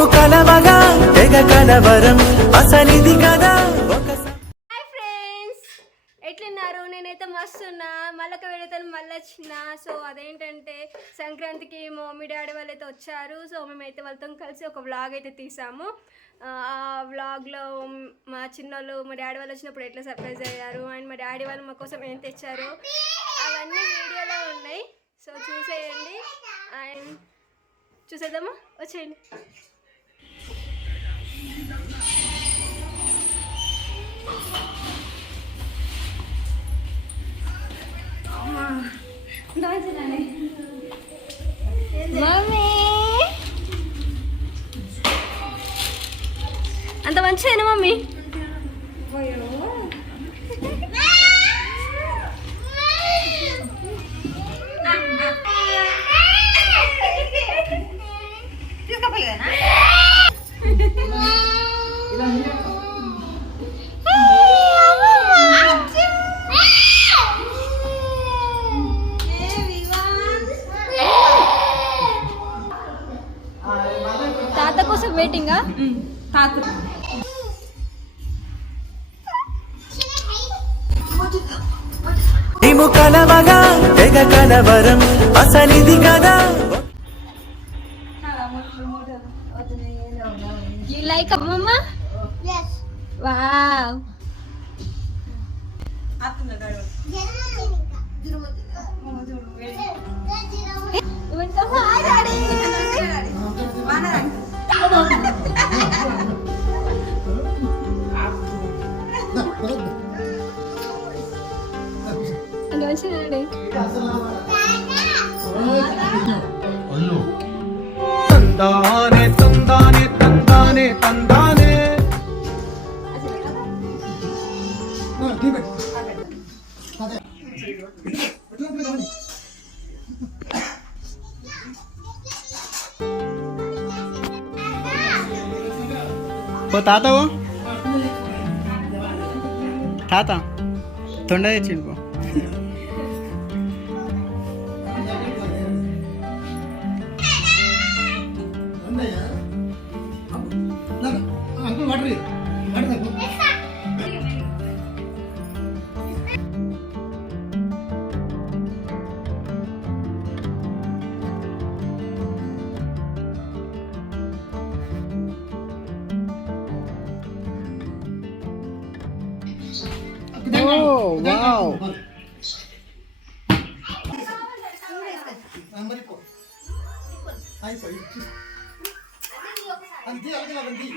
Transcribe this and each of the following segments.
మేము కలవగా తెగ కలవరం అసలిది కదా. హాయ్ ఫ్రెండ్స్ ఎట్లున్నారు? నేనైతే మస్తున్నా మళ్ళొక వీడియోతో మళ్ళీ వచ్చిన. సో అదేంటంటే సంక్రాంతికి మా మమ్మీ డాడీ వాళ్ళు అయితే వచ్చారు. సో మేమైతే వాళ్ళతో కలిసి ఒక వ్లాగ్ అయితే తీసాము. ఆ వ్లాగ్లో మా చిన్నోళ్ళు మా డాడీ వాళ్ళు వచ్చినప్పుడు ఎట్లా సర్ప్రైజ్ అయ్యారు? అండ్ మా డాడీ వాళ్ళు మా కోసం ఏం తెచ్చారు? అవన్నీ వీడియోలో ఉన్నాయి. సో చూసేయండి. అండ్ చూసేద్దామా? వచ్చేయండి. అంత మంచిదేనా మమ్మీ? తాత కలవరం అసలిది కదా 실례. 단단해 단단해 단단해 단단해. बताता वो था था പോയി Oh, wow. Ay, pa, ito. Ang di, ang di, ang di.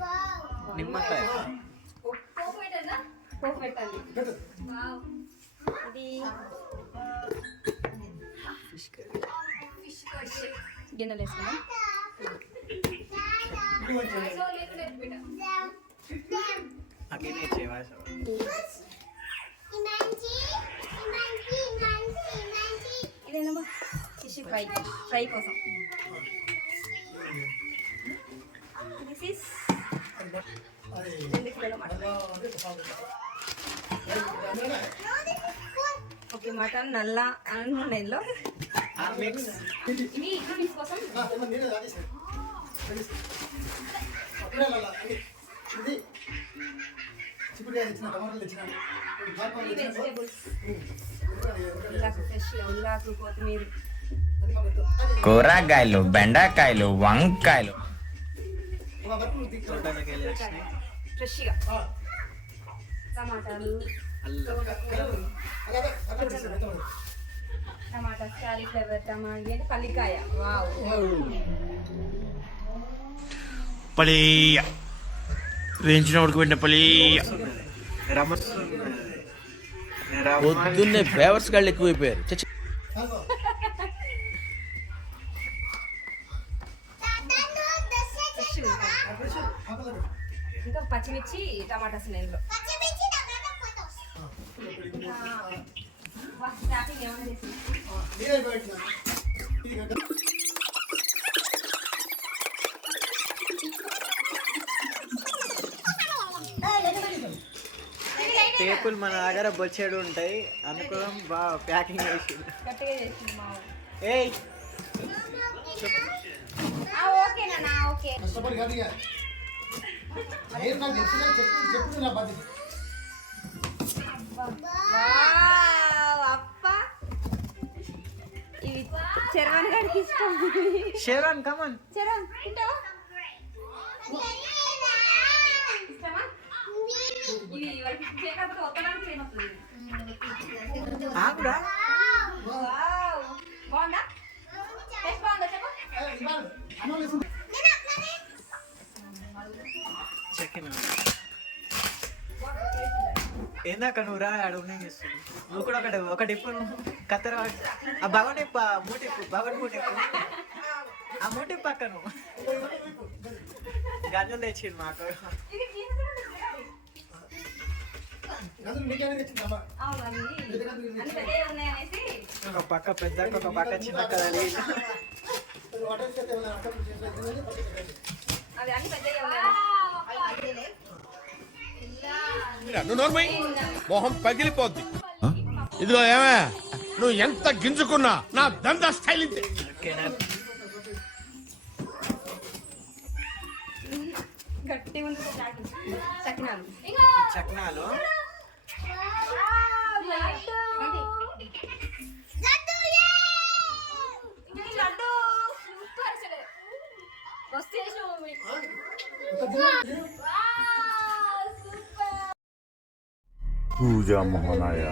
Wow నిమ్మకాయ గిన్నెలు వేసుకున్నాం అగ్గినే ఫ్రై ఫ్రై కోసం దిస్ ఇస్ రెండు కిలోల మటన్ ఓకే మటన్ నల్ల మిక్స్ ఇవి ఇడ్లీ పీస్ కోసం వెజిటేబుల్స్ ఉల్లాకు ఫ్రెష్ ఉల్లాకు కొత్తిమీర కూరగాయలు బెండకాయలు వంకాయలు. టమాటా పల్లికాయ? వావ్. వేయించిన ఉడకబెట్టిన పలియ పొద్దున్నే ఫేవర్స్ గాళ్ళు ఎక్కువైపోయారు. స్టార్టింగ్ ఏమైనా చేసింది టేపులు లడ్డూలు మన దగ్గర బొచ్చేడు ఉంటాయి అందుకోసం బాగా ప్యాకింగ్ చేసి గట్టిగా చేసింది ఏయ్! ఓకేనా ఓకే కష్టపడి కాదు ఇక ఏం నాకు తెలిసిందని చెప్పు చెప్పు నా బాధ్యత. వావ్, అప్ప. ఇవి చర్వన్ గారికి ఇష్టం. షేరాన్ కమన్ చరణ్ తింటావా? ఆగురా. వావ్. బాగుందా? టేస్ట్ బాగుందా చెప్పు? చెక్కిన ఏందాక నువ్వు రా అడుగునే చేస్తుంది నువ్వు కూడా ఒకటి ఒకటి ఇప్పు నువ్వు కత్తెర. ఆ భగవన్ ఇప్పు ఆ మూటిప్పు భగవన్ మూటిప్పు ఆ మూటి పక్కను గంజలు తెచ్చిండు మాకు ఒక పక్క పెద్ద ఒక పక్క చిన్న చేసేది? అవి అన్ని ఉన్నాయి నువ్వు నోర్మై మొహం పగిలిపోద్ది ఇదిగో ఏమే నువ్వు ఎంత గింజుకున్నా నా దందా స్టైల్ ఇంతే చకినాలు వస్తే పూజా మహానాయ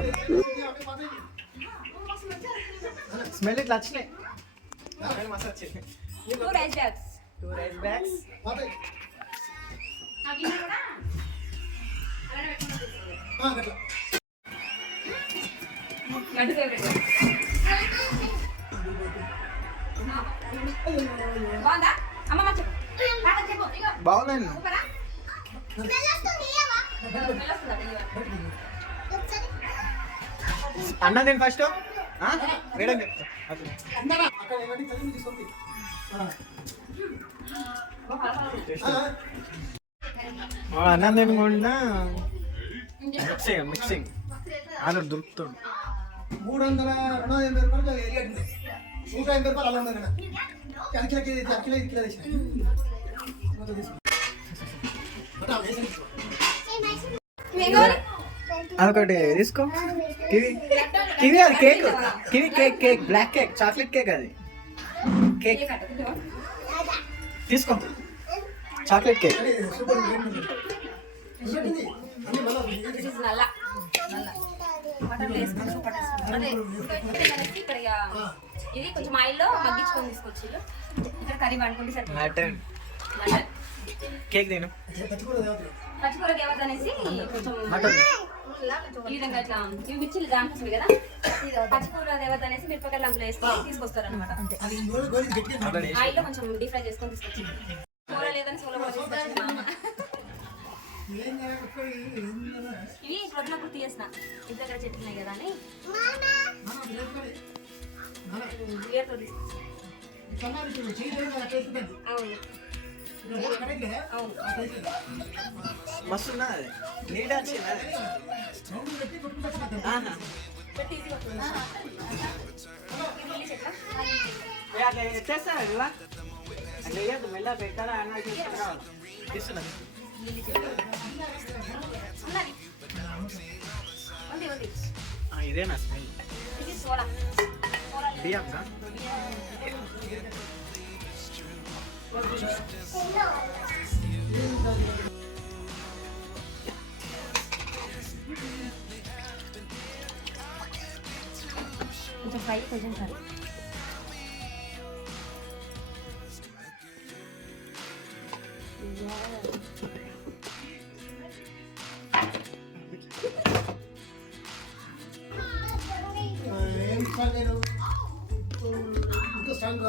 స్మెల్ ఇట్లా వచ్చినాయి. అన్న నేను ఫస్ట్ మేడం అన్నం తినకుండా మిక్సింగ్ మిక్సింగ్ అది దొరుకుతుంది మూడు వందల రెండు వందల ఎనభై రూపాయలు ఎరిగట్టింది నూట ఎనభై రూపాయలు అలా ఉంది అక్కడ అరకిలో కేజీ అరకిలో ఇది కిలో తెచ్చిన అదొకటి తీసుకో. కివి. కివి అది cake. Kiwi cake cake black cake chocolate cake అది. కేక్. తీసుకో. Chocolate cake. ఇది కొంచెం ఆయిల్లో మగ్గించుకొని తీసుకొచ్చిళ్ళు ఇక్కడ కర్రీ వండుకుంటే సరిపోతుంది మటన్. మటన్ ఏ, కేక్ తిను పచ్చికూర దేవత అనేసి కొంచెం మటన్. ఈ విధంగా ఇట్లా ఇవి మిర్చిలు దాంట్లో కదా? పచ్చికూర దేవత అనేసి మిరపకాయలు అందులో వేసుకొని తీసుకొస్తారు అనమాట ఆయిల్లో కొంచెం డీప్ ఫ్రై చేసుకొని తీసుకొచ్చి కూర లేదని సోలో తీసుకొచ్చింది? ఇవి ప్రొద్దున గుర్తు చేసిన. ఇంటి దగ్గర చెట్లు ఉన్నాయి కదా అని. అవును. మస్తు ఉన్నది నీ డాన్స్ వచ్చింది అది అట్లా అట్లా వేయద్దు మెల్ల పెట్టారా అన్న తీసుకున్నా ఇదేనా స్మెల్? బియ్యం కొంచెం ఫ్రై కొంచెం కర్రీ ఆ, ఏం స్ట్రాంగ్ నేను ఇంకా స్ట్రాంగ్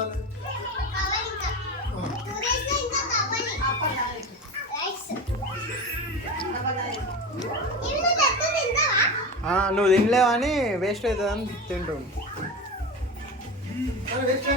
నువ్వు తినలేవని వేస్ట్ అవుతుందని తింటుండు. అరే, వేస్ట్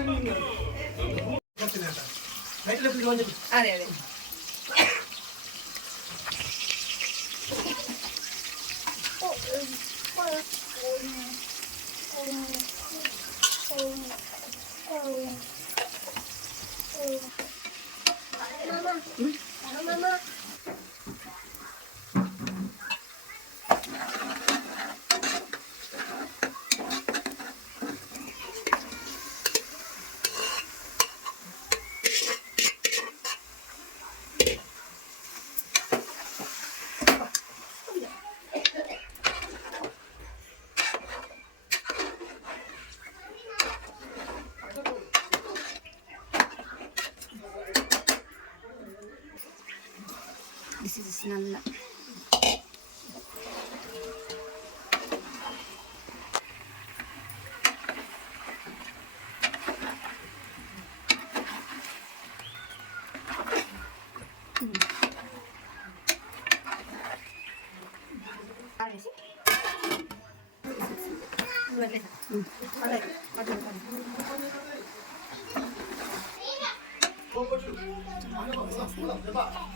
嗯好的。嗯。八点四十嗯好嘞好嘞好嘞我我我等着吧